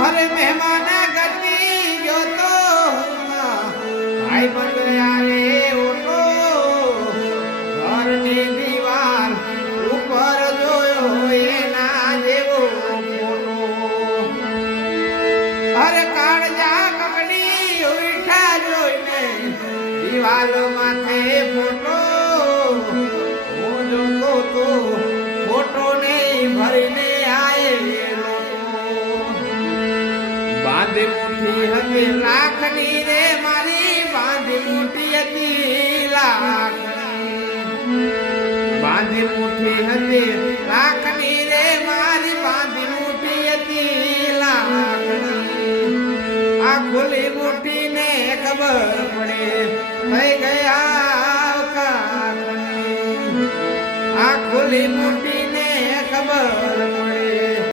અરે મહેમાન ગતિ ગયો તો ભાઈ બંધ રે ઓટો ઘરની દીવાલ ઉપર જોયો એના જેવો ફોટો અરે કાળજા કકડી ઉઠા જોઈને દીવાલ માથે ફોટો હું જોતો તો ફોટો ને ભરીને આયેલો બાંધી મુઠ્ઠી હતી લાખની રે મારી બાંધી મુઠ્ઠી હતી લાખની બાંધી મુઠ્ઠી હતી લાખની રે મારી બાંધી મુઠ્ઠી હતી લાખની આ ખુલ્લી મુઠ્ઠી ને ખબર પડે થઈ ગયા કાકની આ ખુલ્લી